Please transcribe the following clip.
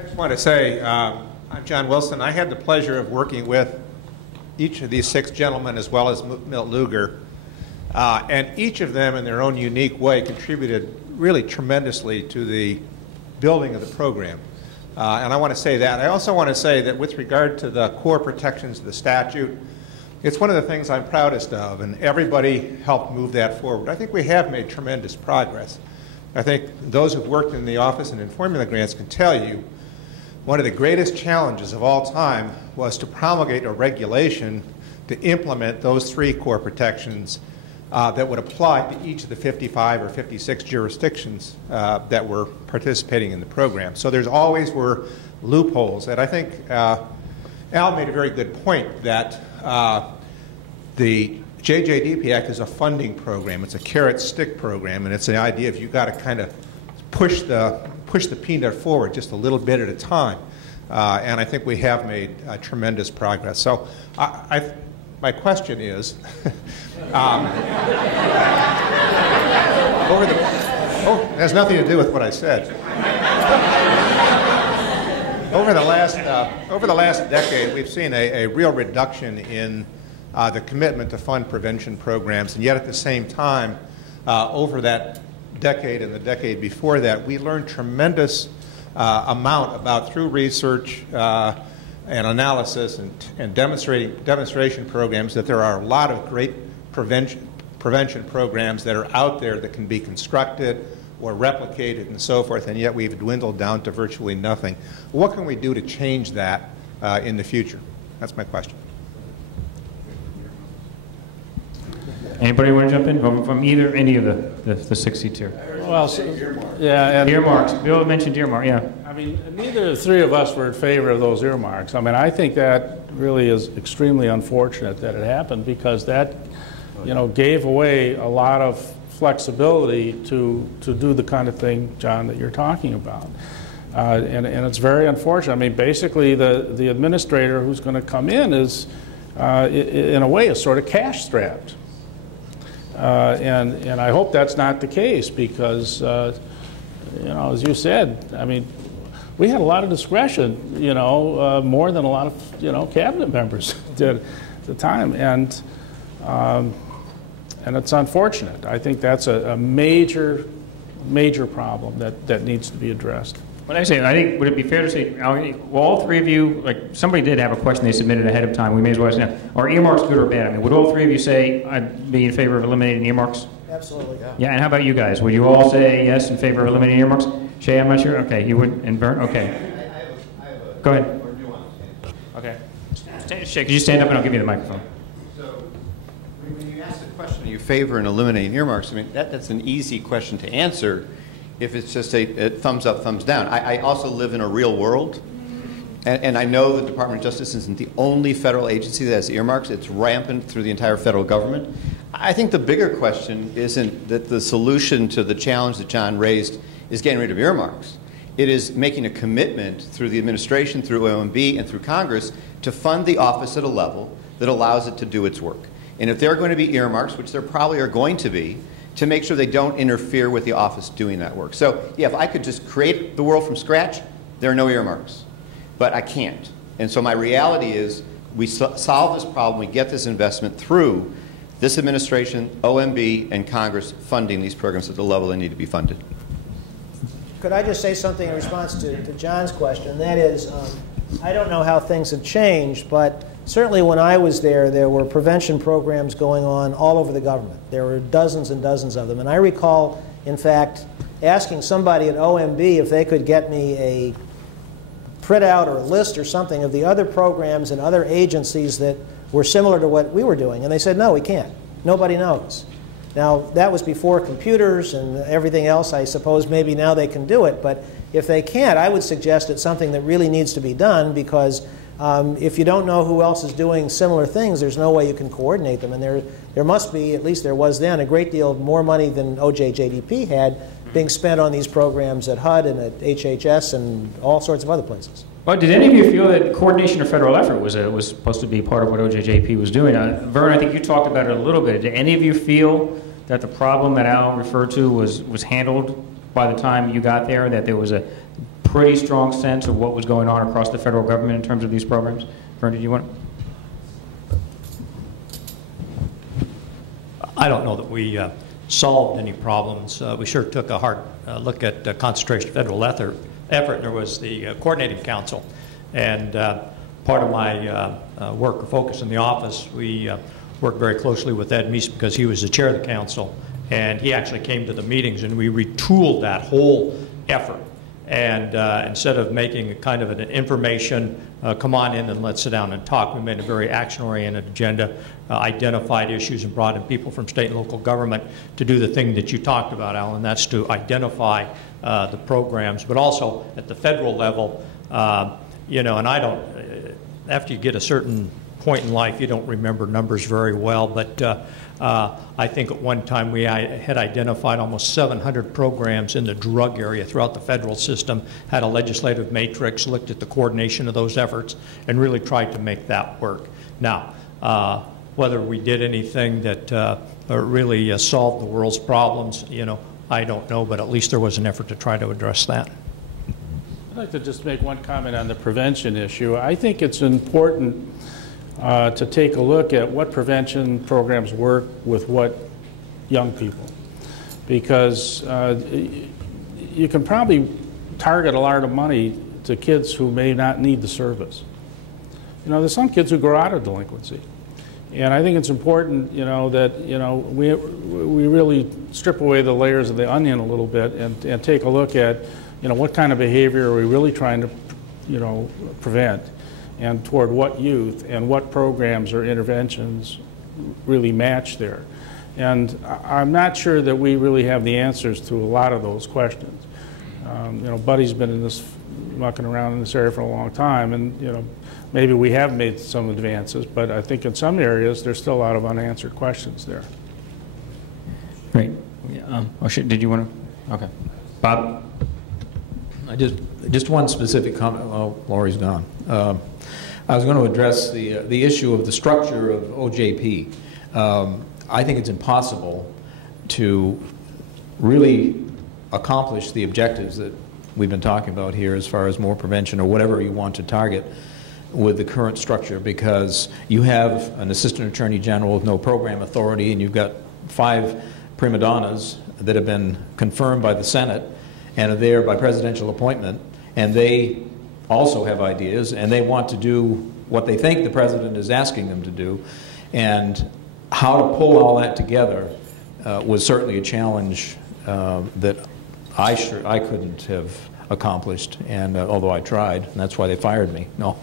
I just want to say, I'm John Wilson. I had the pleasure of working with each of these 6 gentlemen as well as Milt Luger, and each of them in their own unique way contributed really tremendously to the building of the program. And I want to say that. I also want to say that with regard to the core protections of the statute, it's one of the things I'm proudest of, and everybody helped move that forward. I think we have made tremendous progress. I think those who've worked in the office and in formula grants can tell you one of the greatest challenges of all time was to promulgate a regulation to implement those 3 core protections that would apply to each of the 55 or 56 jurisdictions that were participating in the program. So there's always were loopholes. And I think Al made a very good point that the JJDP Act is a funding program. It's a carrot-stick program, and it's the idea of you've got to kind of push the peanut forward just a little bit at a time. And I think we have made tremendous progress. So my question is, it has nothing to do with what I said. Over the last decade, we've seen a real reduction in the commitment to fund prevention programs, and yet at the same time, over that decade and the decade before that, we learned tremendous amount about through research and analysis and demonstration programs that there are a lot of great prevention programs that are out there that can be constructed or replicated and so forth, and yet we've dwindled down to virtually nothing. What can we do to change that in the future? That's my question. Anybody want to jump in from any of the 6 seats here? Well, yeah, and earmarks. Bill mentioned earmark. Yeah. I mean, neither of the 3 of us were in favor of those earmarks. I mean, I think that really is extremely unfortunate that it happened, because that, gave away a lot of flexibility to do the kind of thing, John, that you're talking about. And it's very unfortunate. I mean, basically, the administrator who's going to come in is, in a way, is sort of cash-strapped. And I hope that's not the case, because, as you said, I mean, we had a lot of discretion, more than a lot of, cabinet members did at the time. And it's unfortunate. I think that's a major problem that needs to be addressed. Well, I think, would it be fair to say, well, all 3 of you, like somebody did have a question they submitted ahead of time, we may as well ask now, are earmarks good or bad? I mean, would all 3 of you say I'd be in favor of eliminating earmarks? Absolutely. Yeah, and how about you guys? Would you all say yes in favor of eliminating earmarks? Shay, I'm not sure. Okay, you would, and Vern? Okay. Go ahead. Okay. Shay, could you stand up and I'll give you the microphone? So, when you ask the question, are you favor in eliminating earmarks? I mean, that's an easy question to answer if it's just a thumbs up, thumbs down. I also live in a real world, and I know the Department of Justice isn't the only federal agency that has earmarks. It's rampant through the entire federal government. I think the bigger question isn't that the solution to the challenge that John raised is getting rid of earmarks. It is making a commitment through the administration, through OMB, and through Congress to fund the office at a level that allows it to do its work. And if there are going to be earmarks, which there probably are going to be, to make sure they don't interfere with the office doing that work. So, yeah, if I could just create the world from scratch, there are no earmarks. But I can't. And so my reality is we solve this problem, we get this investment through this administration, OMB, and Congress funding these programs at the level they need to be funded. Could I just say something in response to John's question? That is, I don't know how things have changed, but certainly when I was there were prevention programs going on all over the government. There were dozens and dozens of them. And I recall, in fact, asking somebody at OMB if they could get me a printout or a list or something of the other programs and other agencies that were similar to what we were doing. And they said, no, we can't. Nobody knows. Now, that was before computers and everything else. I suppose maybe now they can do it. But if they can't, I would suggest it's something that really needs to be done, because if you don't know who else is doing similar things, there's no way you can coordinate them. And there must be, at least there was then, a great deal more money than OJJDP had being spent on these programs at HUD and at HHS and all sorts of other places. Well, did any of you feel that coordination of federal effort was supposed to be part of what OJJDP was doing? Vern, I think you talked about it a little bit. Did any of you feel that the problem that Al referred to was handled by the time you got there, that there was a pretty strong sense of what was going on across the federal government in terms of these programs. Vern, did you want? I don't know that we solved any problems. We sure took a hard look at concentration of federal effort. There was the coordinating council, and part of my work or focus in the office, we worked very closely with Ed Meese because he was the chair of the council, and he actually came to the meetings, and we retooled that whole effort. And instead of making a kind of an information, come on in and let's sit down and talk, we made a very action-oriented agenda, identified issues, and brought in people from state and local government to do the thing that you talked about, Alan. That's to identify the programs, but also at the federal level, you know, and I don't, after you get a certain point in life, you don't remember numbers very well, but I think at one time we had identified almost 700 programs in the drug area throughout the federal system, had a legislative matrix, looked at the coordination of those efforts, and really tried to make that work. Now, whether we did anything that really solved the world's problems, you know, I don't know, but at least there was an effort to try to address that. I'd like to just make one comment on the prevention issue. I think it's important to take a look at what prevention programs work with what young people, because you can probably target a lot of money to kids who may not need the service. You know, there's some kids who grow out of delinquency, and I think it's important, you know, that, you know, we really strip away the layers of the onion a little bit and take a look at, you know, what kind of behavior are we really trying to, you know, prevent, and toward what youth, and what programs or interventions really match there. And I'm not sure that we really have the answers to a lot of those questions. You know, Buddy's been in this, mucking around in this area for a long time, and, you know, maybe we have made some advances, but I think in some areas there's still a lot of unanswered questions there. Great. Did you want to? Okay. Bob? Just one specific comment. Oh, Lori's gone. I was going to address the issue of the structure of OJP. I think it's impossible to really accomplish the objectives that we've been talking about here as far as more prevention or whatever you want to target with the current structure, because you have an assistant attorney general with no program authority, and you've got 5 prima donnas that have been confirmed by the Senate and are there by presidential appointment, and they also have ideas, and they want to do what they think the president is asking them to do. And how to pull all that together was certainly a challenge that I couldn't have accomplished, and although I tried, and that's why they fired me. No.